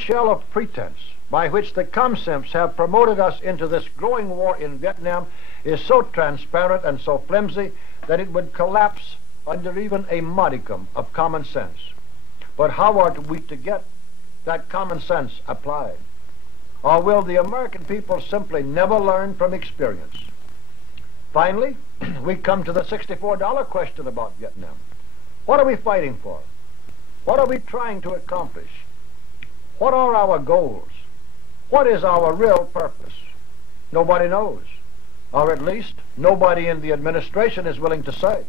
shell of pretense by which the comsimps have promoted us into this growing war in Vietnam is so transparent and so flimsy that it would collapse under even a modicum of common sense. But how are we to get that common sense applied? Or will the American people simply never learn from experience? Finally, we come to the $64 question about Vietnam. What are we fighting for? What are we trying to accomplish? What are our goals? What is our real purpose? Nobody knows, or at least nobody in the administration is willing to say.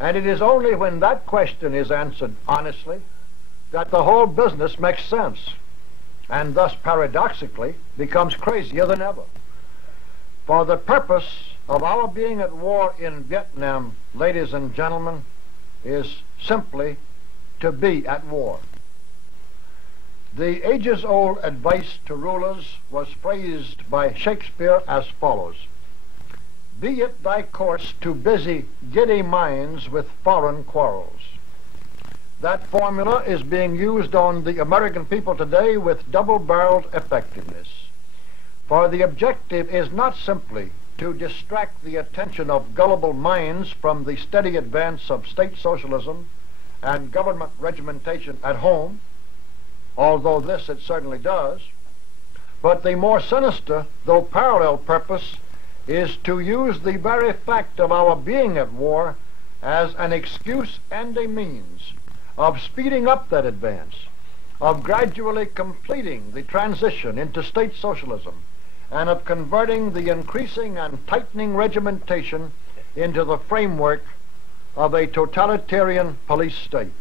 And it is only when that question is answered honestly that the whole business makes sense, and thus paradoxically becomes crazier than ever. For the purpose of our being at war in Vietnam, ladies and gentlemen, is simply to be at war. The ages-old advice to rulers was phrased by Shakespeare as follows: "Be it thy course to busy, giddy minds with foreign quarrels." That formula is being used on the American people today with double-barreled effectiveness. For the objective is not simply to distract the attention of gullible minds from the steady advance of state socialism and government regimentation at home, although this it certainly does, but the more sinister, though parallel purpose, is to use the very fact of our being at war as an excuse and a means of speeding up that advance, of gradually completing the transition into state socialism, and of converting the increasing and tightening regimentation into the framework of a totalitarian police state.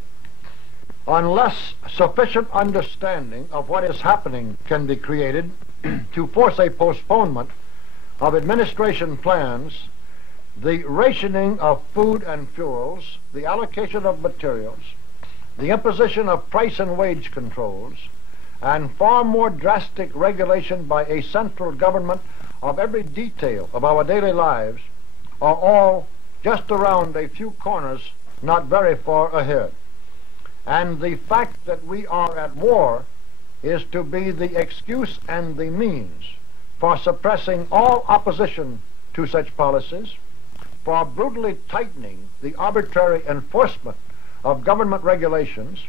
Unless sufficient understanding of what is happening can be created to force a postponement of administration plans, the rationing of food and fuels, the allocation of materials, the imposition of price and wage controls, and far more drastic regulation by a central government of every detail of our daily lives are all just around a few corners, not very far ahead. And the fact that we are at war is to be the excuse and the means for suppressing all opposition to such policies, for brutally tightening the arbitrary enforcement of government regulations,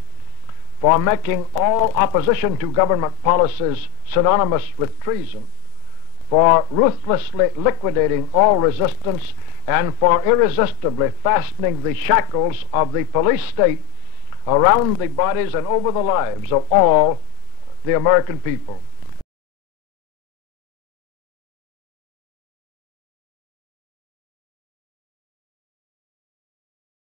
for making all opposition to government policies synonymous with treason, for ruthlessly liquidating all resistance, and for irresistibly fastening the shackles of the police state around the bodies and over the lives of all the American people.